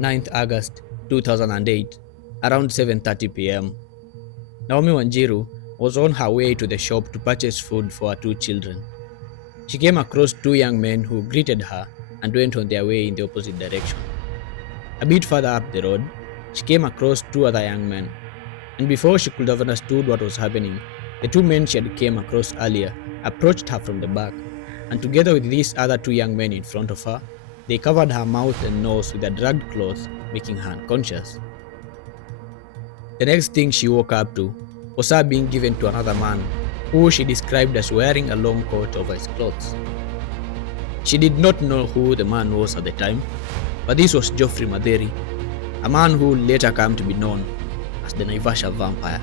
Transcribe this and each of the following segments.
9th August 2008, around 7:30 p.m. Naomi Wanjiru was on her way to the shop to purchase food for her two children. She came across two young men who greeted her and went on their way in the opposite direction. A bit further up the road, she came across two other young men, and before she could have understood what was happening, the two men she had came across earlier approached her from the back, and together with these other two young men in front of her, they covered her mouth and nose with a dragged cloth, making her unconscious. The next thing she woke up to was her being given to another man, who she described as wearing a long coat over his clothes. She did not know who the man was at the time, but this was Geoffrey Matheri, a man who would later come to be known as the Naivasha Vampire.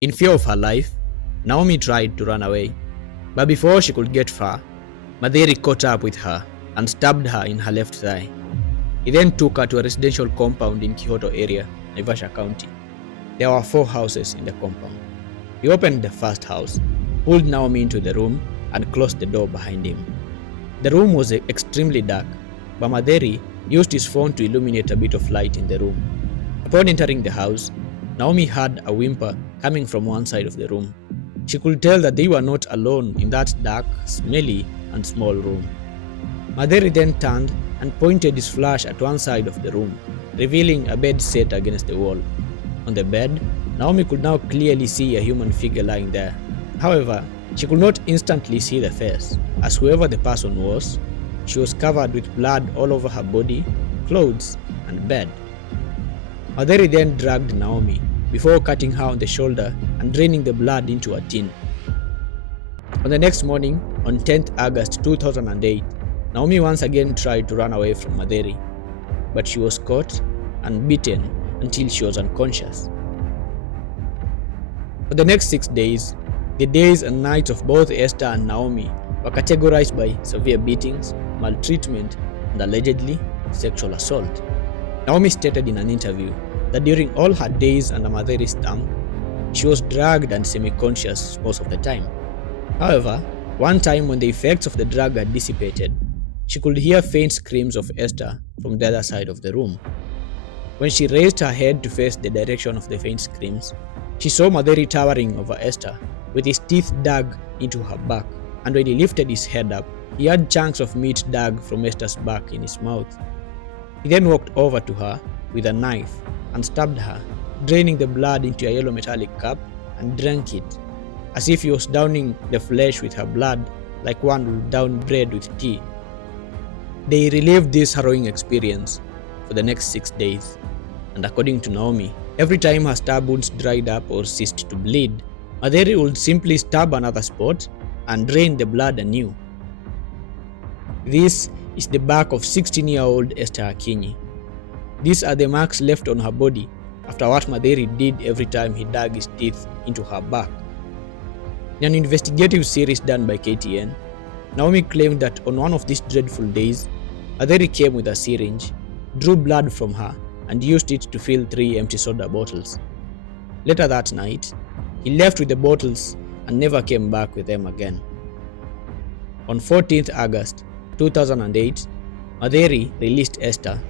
In fear of her life, Naomi tried to run away, but before she could get far, Matheri caught up with her and stabbed her in her left thigh. He then took her to a residential compound in Kyoto area, Naivasha County. There were 4 houses in the compound. He opened the first house, pulled Naomi into the room, and closed the door behind him. The room was extremely dark, but Matheri used his phone to illuminate a bit of light in the room. Upon entering the house, Naomi heard a whimper coming from one side of the room. She could tell that they were not alone in that dark, smelly, and small room. Matheri then turned and pointed his flash at one side of the room, revealing a bed set against the wall. On the bed, Naomi could now clearly see a human figure lying there. However, she could not instantly see the face, as whoever the person was, she was covered with blood all over her body, clothes, and bed. Matheri then dragged Naomi before cutting her on the shoulder and draining the blood into a tin. On the next morning, on 10th August 2008, Naomi once again tried to run away from Matheri, but she was caught and beaten until she was unconscious. For the next 6 days, the days and nights of both Esther and Naomi were categorized by severe beatings, maltreatment, and allegedly sexual assault. Naomi stated in an interview that during all her days under Matheri's thumb, she was dragged and semi-conscious most of the time. However, one time when the effects of the drug had dissipated, she could hear faint screams of Esther from the other side of the room. When she raised her head to face the direction of the faint screams, she saw Matheri towering over Esther with his teeth dug into her back, and when he lifted his head up, he had chunks of meat dug from Esther's back in his mouth. He then walked over to her with a knife and stabbed her, draining the blood into a yellow metallic cup and drank it, as if he was downing the flesh with her blood like one would down bread with tea. They relived this harrowing experience for the next 6 days, and according to Naomi, every time her stab wounds dried up or ceased to bleed, Matheri would simply stab another spot and drain the blood anew. This is the back of 16-year-old Esther Akinyi. These are the marks left on her body after what Matheri did every time he dug his teeth into her back. In an investigative series done by KTN, Naomi claimed that on one of these dreadful days, Matheri came with a syringe, drew blood from her, and used it to fill 3 empty soda bottles. Later that night, he left with the bottles and never came back with them again. On 14th August 2008, Matheri released Esther,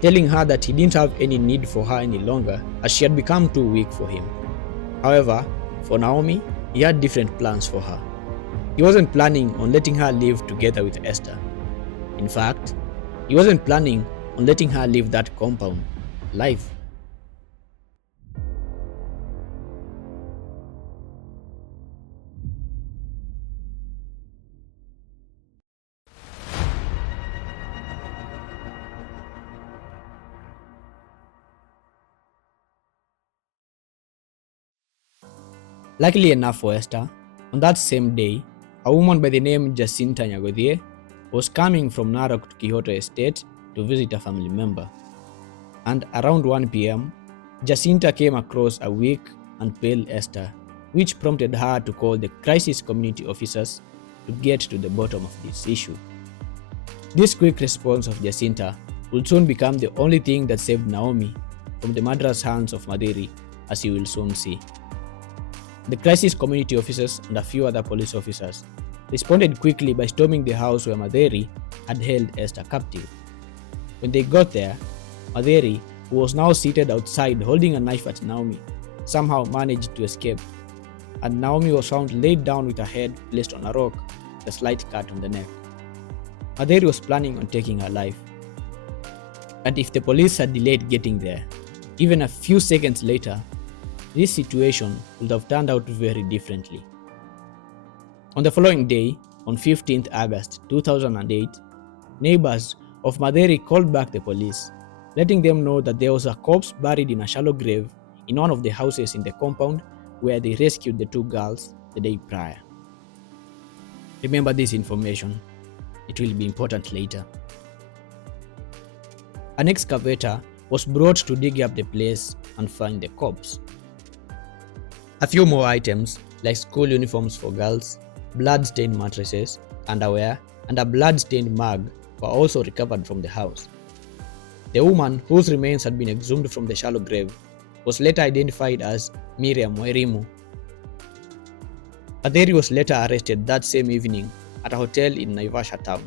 telling her that he didn't have any need for her any longer as she had become too weak for him. However, for Naomi, he had different plans for her. He wasn't planning on letting her live together with Esther. In fact, he wasn't planning on letting her leave that compound alive. Luckily enough for Esther, on that same day, a woman by the name Jacinta Nyagodhie was coming from Narok to Kyoto Estate to visit a family member. And around 1 p.m., Jacinta came across a weak and pale Esther, which prompted her to call the crisis community officers to get to the bottom of this issue. This quick response of Jacinta would soon become the only thing that saved Naomi, from the murderous hands of Matheri, as you will soon see. The crisis community officers and a few other police officers responded quickly by storming the house where Matheri had held Esther captive. When they got there, Matheri, who was now seated outside holding a knife at Naomi, somehow managed to escape, and Naomi was found laid down with her head placed on a rock with a slight cut on the neck. Matheri was planning on taking her life. And if the police had delayed getting there, even a few seconds later, this situation would have turned out very differently. On the following day, on 15th August 2008, neighbors of Matheri called back the police, letting them know that there was a corpse buried in a shallow grave in one of the houses in the compound where they rescued the two girls the day prior. Remember this information, it will be important later. An excavator was brought to dig up the place and find the corpse. A few more items like school uniforms for girls, blood-stained mattresses, underwear, and a blood-stained mug were also recovered from the house. The woman whose remains had been exhumed from the shallow grave was later identified as Miriam Wairimu. Matheri was later arrested that same evening at a hotel in Naivasha town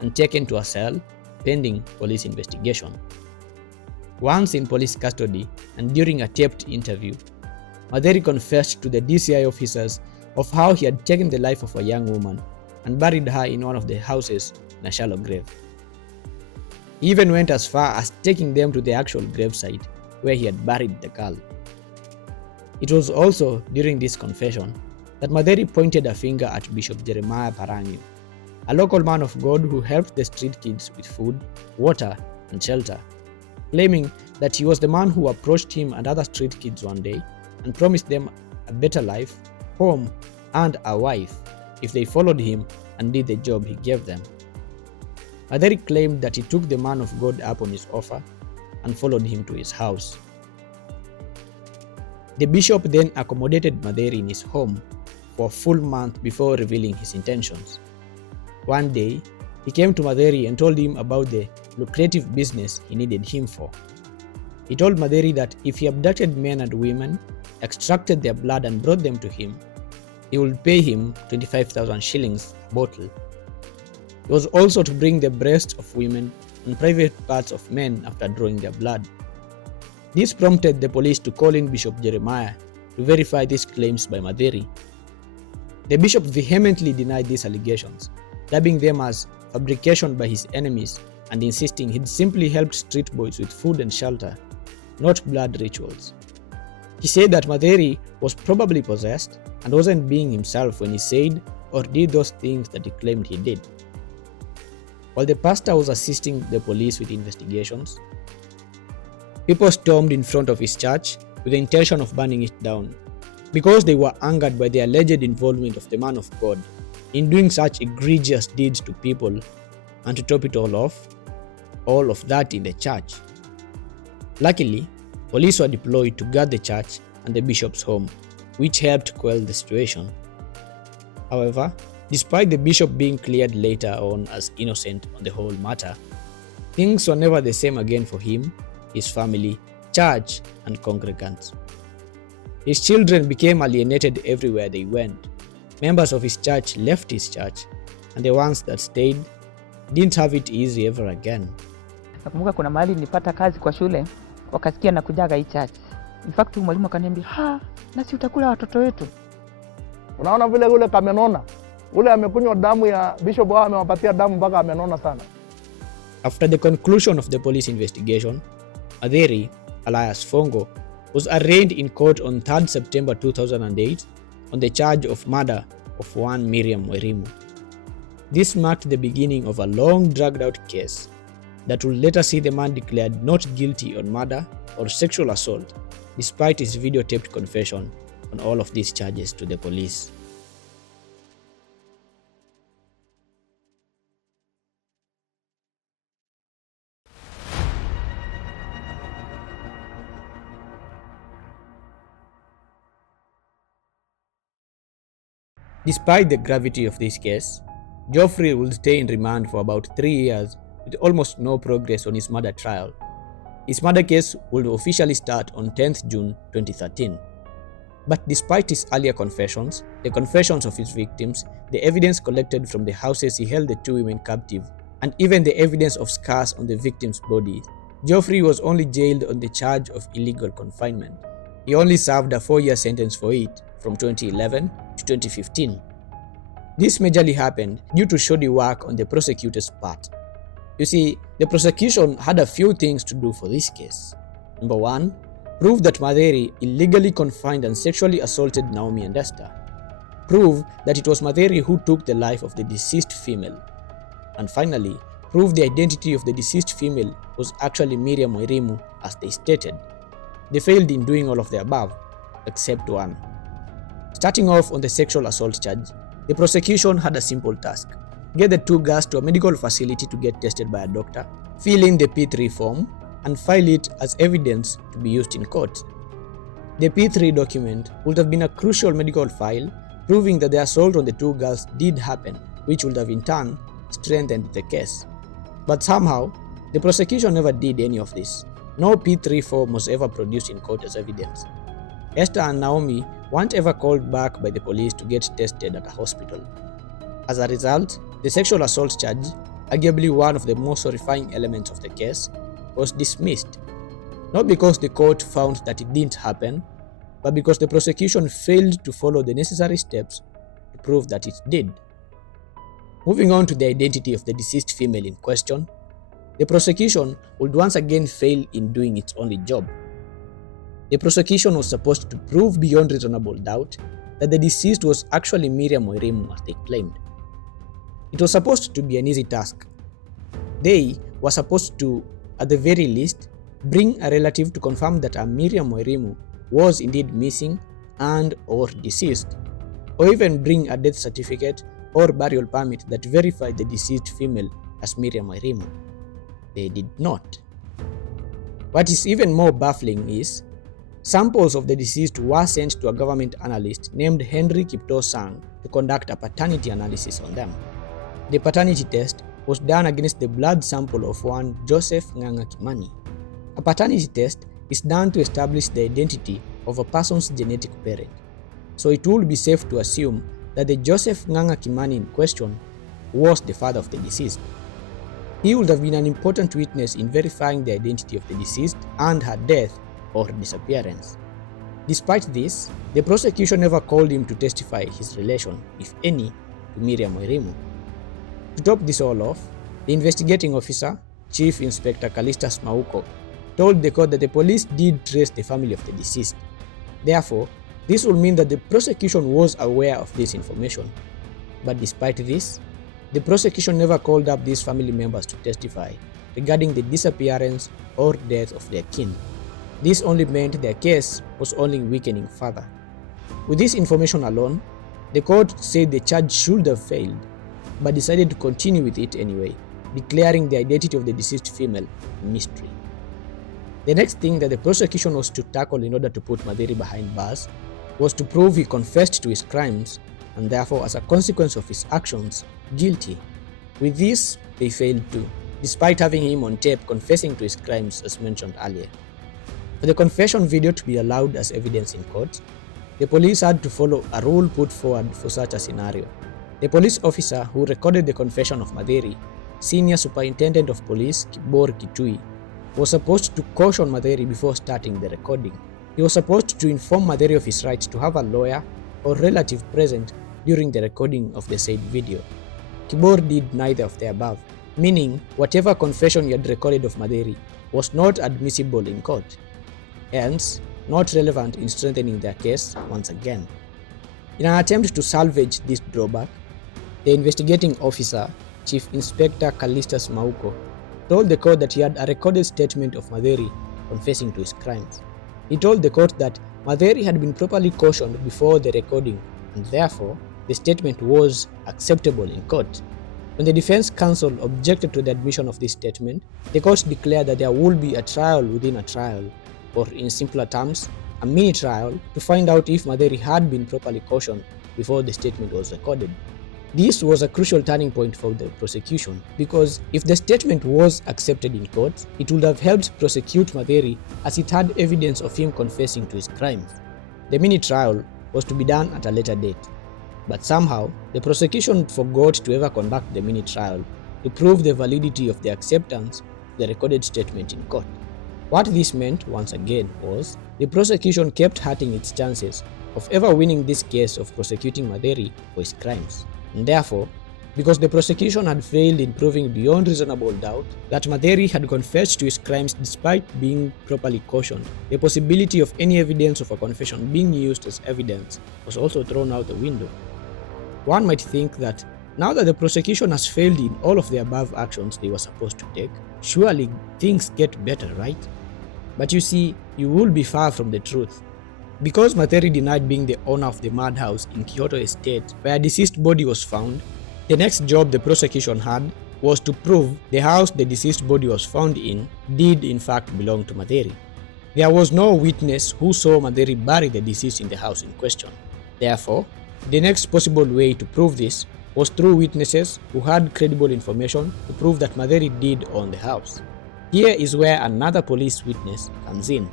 and taken to a cell pending police investigation. Once in police custody and during a taped interview, Matheri confessed to the DCI officers of how he had taken the life of a young woman and buried her in one of the houses in a shallow grave. He even went as far as taking them to the actual gravesite where he had buried the girl. It was also during this confession that Matheri pointed a finger at Bishop Jeremiah Parangi, a local man of God who helped the street kids with food, water, and shelter, claiming that he was the man who approached him and other street kids one day and promised them a better life, home, and a wife if they followed him and did the job he gave them. Matheri claimed that he took the man of God up on his offer and followed him to his house. The bishop then accommodated Matheri in his home for a full month before revealing his intentions. One day, he came to Matheri and told him about the lucrative business he needed him for. He told Matheri that if he abducted men and women, extracted their blood and brought them to him, he would pay him 25,000 shillings a bottle. It was also to bring the breasts of women and private parts of men after drawing their blood. This prompted the police to call in Bishop Jeremiah to verify these claims by Matheri. The bishop vehemently denied these allegations, dubbing them as fabrication by his enemies and insisting he'd simply helped street boys with food and shelter, not blood rituals. He said that Matheri was probably possessed and wasn't being himself when he said or did those things that he claimed he did. While the pastor was assisting the police with investigations, people stormed in front of his church with the intention of burning it down because they were angered by the alleged involvement of the man of God in doing such egregious deeds to people, and to top it all off, all of that in the church. Luckily, police were deployed to guard the church and the bishop's home, which helped quell the situation. However, despite the bishop being cleared later on as innocent on the whole matter, things were never the same again for him, his family, church, and congregants. His children became alienated everywhere they went. Members of his church left his church, and the ones that stayed didn't have it easy ever again. Nakumbuka kuna mahali nilipata kazi kwa shule, wakasikia na kujaga hii church. In fact mwalimu akaniambia, na si utakula watoto wetu. Unaona vile ule kamenona, ule amekunywa damu ya bishop wao, amewapatia damu mpaka amenona sana. After the conclusion of the police investigation, Matheri, alias Fongo, was arraigned in court on 3rd September 2008 on the charge of murder of one Miriam Wairimu. This marked the beginning of a long dragged-out case that would later see the man declared not guilty on murder or sexual assault, despite his videotaped confession on all of these charges to the police. Despite the gravity of this case, Geoffrey would stay in remand for about 3 years with almost no progress on his murder trial. His murder case would officially start on 10th June 2013. But despite his earlier confessions, the confessions of his victims, the evidence collected from the houses he held the two women captive, and even the evidence of scars on the victims' bodies, Geoffrey was only jailed on the charge of illegal confinement. He only served a 4-year sentence for it from 2011 to 2015. This majorly happened due to shoddy work on the prosecutor's part. You see, the prosecution had a few things to do for this case. Number 1, prove that Matheri illegally confined and sexually assaulted Naomi and Esther. Prove that it was Matheri who took the life of the deceased female. And finally, prove the identity of the deceased female was actually Miriam Wairimu as they stated. They failed in doing all of the above, except one. Starting off on the sexual assault charge, the prosecution had a simple task. Get the two girls to a medical facility to get tested by a doctor, fill in the P3 form, and file it as evidence to be used in court. The P3 document would have been a crucial medical file proving that the assault on the two girls did happen, which would have in turn strengthened the case. But somehow, the prosecution never did any of this. No P3 form was ever produced in court as evidence. Esther and Naomi weren't ever called back by the police to get tested at a hospital. As a result, the sexual assault charge, arguably one of the most horrifying elements of the case, was dismissed. Not because the court found that it didn't happen, but because the prosecution failed to follow the necessary steps to prove that it did. Moving on to the identity of the deceased female in question, the prosecution would once again fail in doing its only job. The prosecution was supposed to prove beyond reasonable doubt that the deceased was actually Miriam Wairimu as they claimed. It was supposed to be an easy task. They were supposed to, at the very least, bring a relative to confirm that a Miriam Wairimu was indeed missing and or deceased, or even bring a death certificate or burial permit that verified the deceased female as Miriam Wairimu. They did not. What is even more baffling is, samples of the deceased were sent to a government analyst named Henry Kiptoo-Sang to conduct a paternity analysis on them. The paternity test was done against the blood sample of one Joseph Ng'ang'a Kimani. A paternity test is done to establish the identity of a person's genetic parent, so it would be safe to assume that the Joseph Ng'ang'a Kimani in question was the father of the deceased. He would have been an important witness in verifying the identity of the deceased and her death or disappearance. Despite this, the prosecution never called him to testify his relation, if any, to Miriam Wairimu. To top this all off, the investigating officer, Chief Inspector Callistus Mauko, told the court that the police did trace the family of the deceased. Therefore, this would mean that the prosecution was aware of this information. But despite this, the prosecution never called up these family members to testify regarding the disappearance or death of their kin. This only meant their case was only weakening further. With this information alone, the court said the charge should have failed, but decided to continue with it anyway, declaring the identity of the deceased female a mystery. The next thing that the prosecution was to tackle in order to put Matheri behind bars was to prove he confessed to his crimes and therefore, as a consequence of his actions, guilty. With this, they failed too, despite having him on tape confessing to his crimes as mentioned earlier. For the confession video to be allowed as evidence in court, the police had to follow a rule put forward for such a scenario. The police officer who recorded the confession of Matheri, Senior Superintendent of Police Kibor Kitui, was supposed to caution Matheri before starting the recording. He was supposed to inform Matheri of his right to have a lawyer or relative present during the recording of the said video. Kibor did neither of the above, meaning whatever confession he had recorded of Matheri was not admissible in court, hence not relevant in strengthening their case once again. In an attempt to salvage this drawback, the investigating officer, Chief Inspector Callistus Mauko, told the court that he had a recorded statement of Matheri confessing to his crimes. He told the court that Matheri had been properly cautioned before the recording and therefore the statement was acceptable in court. When the defense counsel objected to the admission of this statement, the court declared that there would be a trial within a trial, or in simpler terms, a mini-trial to find out if Matheri had been properly cautioned before the statement was recorded. This was a crucial turning point for the prosecution because if the statement was accepted in court, it would have helped prosecute Matheri as it had evidence of him confessing to his crimes. The mini trial was to be done at a later date, but somehow the prosecution forgot to ever conduct the mini trial to prove the validity of the acceptance of the recorded statement in court. What this meant, once again, was the prosecution kept hurting its chances of ever winning this case of prosecuting Matheri for his crimes. And therefore, because the prosecution had failed in proving beyond reasonable doubt that Matheri had confessed to his crimes despite being properly cautioned, the possibility of any evidence of a confession being used as evidence was also thrown out the window. One might think that now that the prosecution has failed in all of the above actions they were supposed to take, surely things get better, right? But you see, you will be far from the truth. Because Matheri denied being the owner of the madhouse in Kyoto Estate where a deceased body was found, the next job the prosecution had was to prove the house the deceased body was found in did in fact belong to Matheri. There was no witness who saw Matheri bury the deceased in the house in question. Therefore, the next possible way to prove this was through witnesses who had credible information to prove that Matheri did own the house. Here is where another police witness comes in.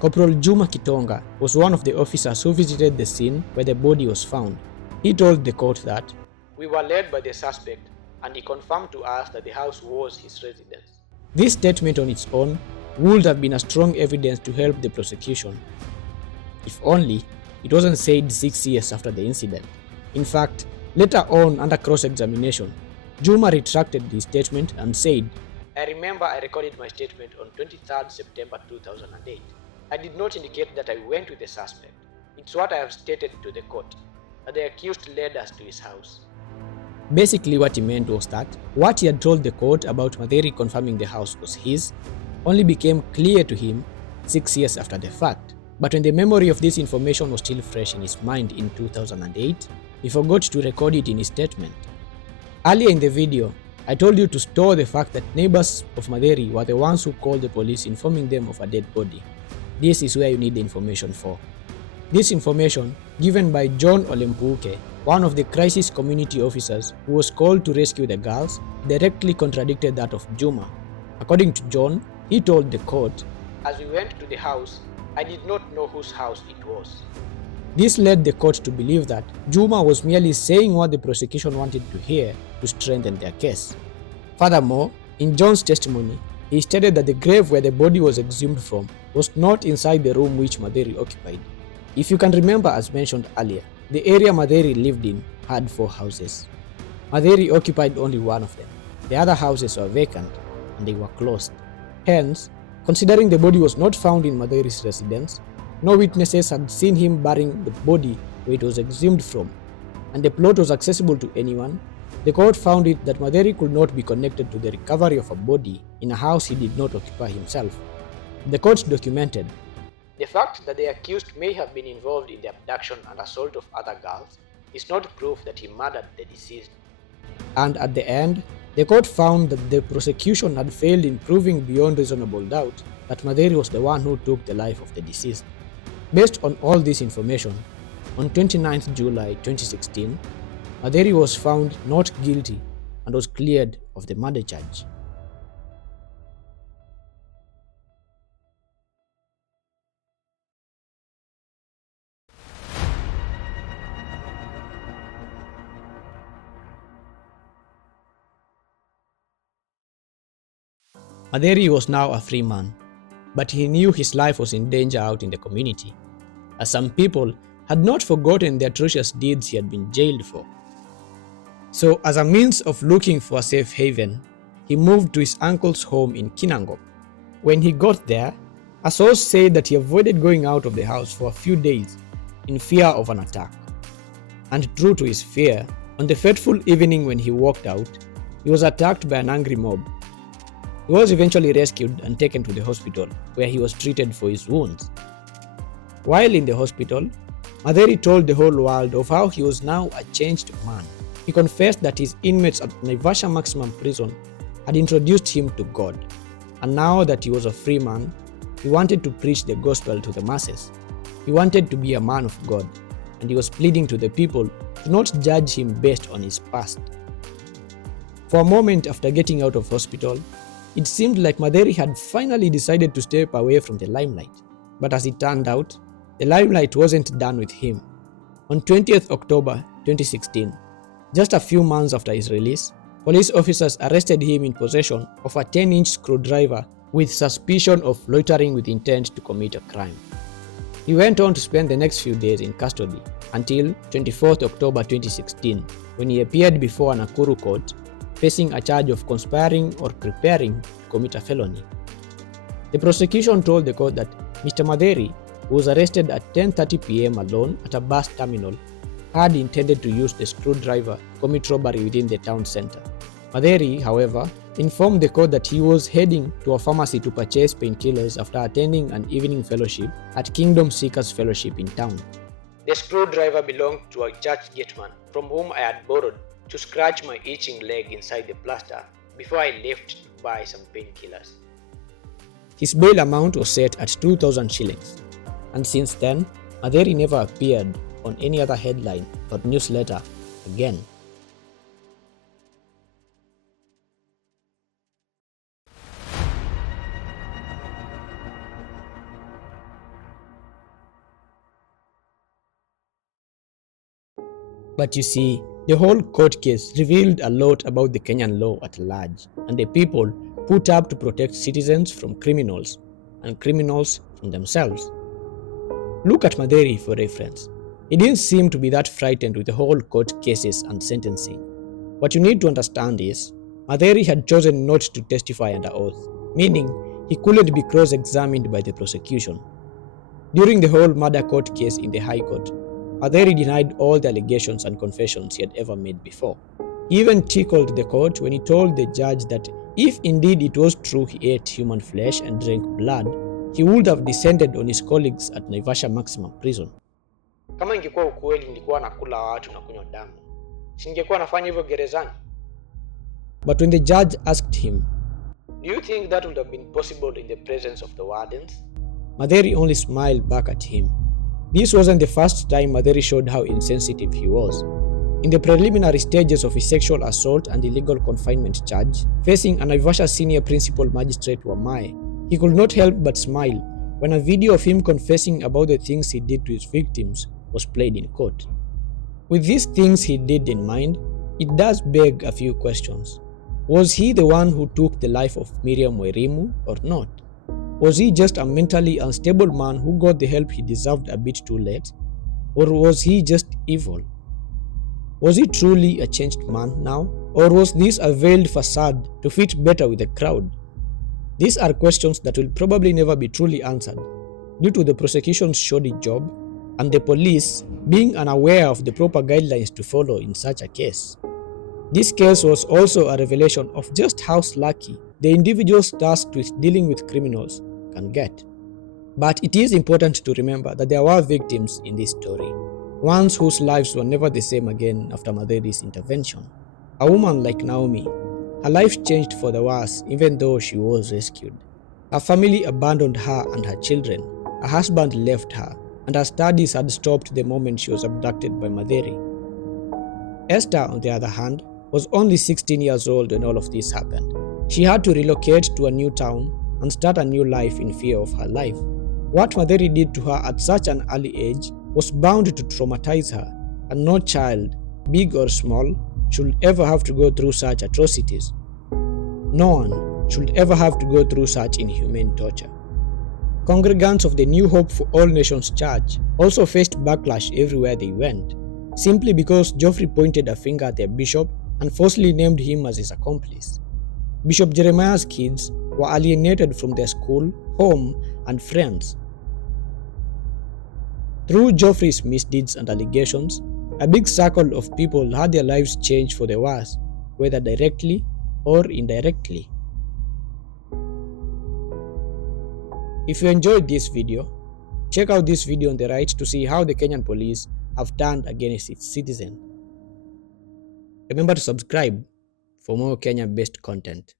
Corporal Juma Kitonga was one of the officers who visited the scene where the body was found. He told the court that, "We were led by the suspect and he confirmed to us that the house was his residence." This statement on its own would have been a strong evidence to help the prosecution. If only it wasn't said 6 years after the incident. In fact, later on under cross-examination, Juma retracted his statement and said, "I remember I recorded my statement on 23rd September 2008. I did not indicate that I went with the suspect. It's what I have stated to the court, that the accused led us to his house." Basically what he meant was that what he had told the court about Matheri confirming the house was his only became clear to him 6 years after the fact. But when the memory of this information was still fresh in his mind in 2008, he forgot to record it in his statement. Earlier in the video, I told you to store the fact that neighbors of Matheri were the ones who called the police informing them of a dead body. This is where you need the information for. This information, given by John Olempuke, one of the crisis community officers who was called to rescue the girls, directly contradicted that of Juma. According to John, he told the court, "As we went to the house, I did not know whose house it was." This led the court to believe that Juma was merely saying what the prosecution wanted to hear to strengthen their case. Furthermore, in John's testimony, he stated that the grave where the body was exhumed from was not inside the room which Matheri occupied. If you can remember, as mentioned earlier, the area Matheri lived in had 4 houses. Matheri occupied only one of them. The other houses were vacant and they were closed. Hence, considering the body was not found in Matheri's residence, no witnesses had seen him burying the body where it was exhumed from, and the plot was accessible to anyone, the court found it that Matheri could not be connected to the recovery of a body in a house he did not occupy himself. The court documented, "The fact that the accused may have been involved in the abduction and assault of other girls is not proof that he murdered the deceased." And at the end, the court found that the prosecution had failed in proving beyond reasonable doubt that Matheri was the one who took the life of the deceased. Based on all this information, on 29th July 2016, Matheri was found not guilty and was cleared of the murder charge. Matheri was now a free man, but he knew his life was in danger out in the community, as some people had not forgotten the atrocious deeds he had been jailed for. So, as a means of looking for a safe haven, he moved to his uncle's home in Kinango. When he got there, a source said that he avoided going out of the house for a few days in fear of an attack. And true to his fear, on the fateful evening when he walked out, he was attacked by an angry mob. He was eventually rescued and taken to the hospital, where he was treated for his wounds. While in the hospital, Matheri told the whole world of how he was now a changed man. He confessed that his inmates at Naivasha Maximum Prison had introduced him to God, and now that he was a free man, he wanted to preach the gospel to the masses. He wanted to be a man of God, and he was pleading to the people to not judge him based on his past. For a moment after getting out of hospital, it seemed like Matheri had finally decided to step away from the limelight. But as it turned out, the limelight wasn't done with him. On 20th October 2016, just a few months after his release, police officers arrested him in possession of a 10-inch screwdriver with suspicion of loitering with intent to commit a crime. He went on to spend the next few days in custody until 24th October 2016, when he appeared before a Nakuru court facing a charge of conspiring or preparing to commit a felony. The prosecution told the court that Mr. Matheri, who was arrested at 10:30 p.m. alone at a bus terminal, had intended to use the screwdriver to commit robbery within the town center. Matheri, however, informed the court that he was heading to a pharmacy to purchase painkillers after attending an evening fellowship at Kingdom Seekers Fellowship in town. The screwdriver belonged to a church gateman from whom I had borrowed to scratch my itching leg inside the plaster before I left to buy some painkillers. His bail amount was set at 2,000 shillings, and since then, Matheri never appeared on any other headline or newsletter again. But you see, the whole court case revealed a lot about the Kenyan law at large and the people put up to protect citizens from criminals and criminals from themselves. Look at Matheri for reference. He didn't seem to be that frightened with the whole court cases and sentencing. What you need to understand is, Matheri had chosen not to testify under oath, meaning he couldn't be cross-examined by the prosecution. During the whole murder court case in the High Court, Matheri denied all the allegations and confessions he had ever made before. He even tickled the court when he told the judge that if indeed it was true he ate human flesh and drank blood, he would have descended on his colleagues at Naivasha Maximum Prison. Kama ingekuwa ukweli nilikuwa nakula watu na kunywa damu, singekuwa nafanya hivyo gerezani. But when the judge asked him, "Do you think that would have been possible in the presence of the wardens?" Matheri only smiled back at him. This wasn't the first time Matheri showed how insensitive he was. In the preliminary stages of his sexual assault and illegal confinement charge, facing a Naivasha Senior Principal Magistrate Wamae, he could not help but smile when a video of him confessing about the things he did to his victims was played in court. With these things he did in mind, it does beg a few questions. Was he the one who took the life of Miriam Wairimu or not? Was he just a mentally unstable man who got the help he deserved a bit too late? Or was he just evil? Was he truly a changed man now? Or was this a veiled facade to fit better with the crowd? These are questions that will probably never be truly answered due to the prosecution's shoddy job and the police being unaware of the proper guidelines to follow in such a case. This case was also a revelation of just how slacky the individuals tasked with dealing with criminals can get. But it is important to remember that there were victims in this story, ones whose lives were never the same again after Matheri's intervention. A woman like Naomi, her life changed for the worse even though she was rescued. Her family abandoned her and her children, her husband left her, and her studies had stopped the moment she was abducted by Matheri. Esther, on the other hand, was only 16 years old when all of this happened. She had to relocate to a new town and start a new life in fear of her life. What Matheri did to her at such an early age was bound to traumatize her, and no child, big or small, should ever have to go through such atrocities. No one should ever have to go through such inhumane torture. Congregants of the New Hope for All Nations Church also faced backlash everywhere they went, simply because Geoffrey pointed a finger at their bishop and falsely named him as his accomplice. Bishop Jeremiah's kids were alienated from their school, home, and friends. Through Geoffrey's misdeeds and allegations, a big circle of people had their lives changed for the worse, whether directly or indirectly. If you enjoyed this video, check out this video on the right to see how the Kenyan police have turned against its citizens. Remember to subscribe for more Kenya-based content.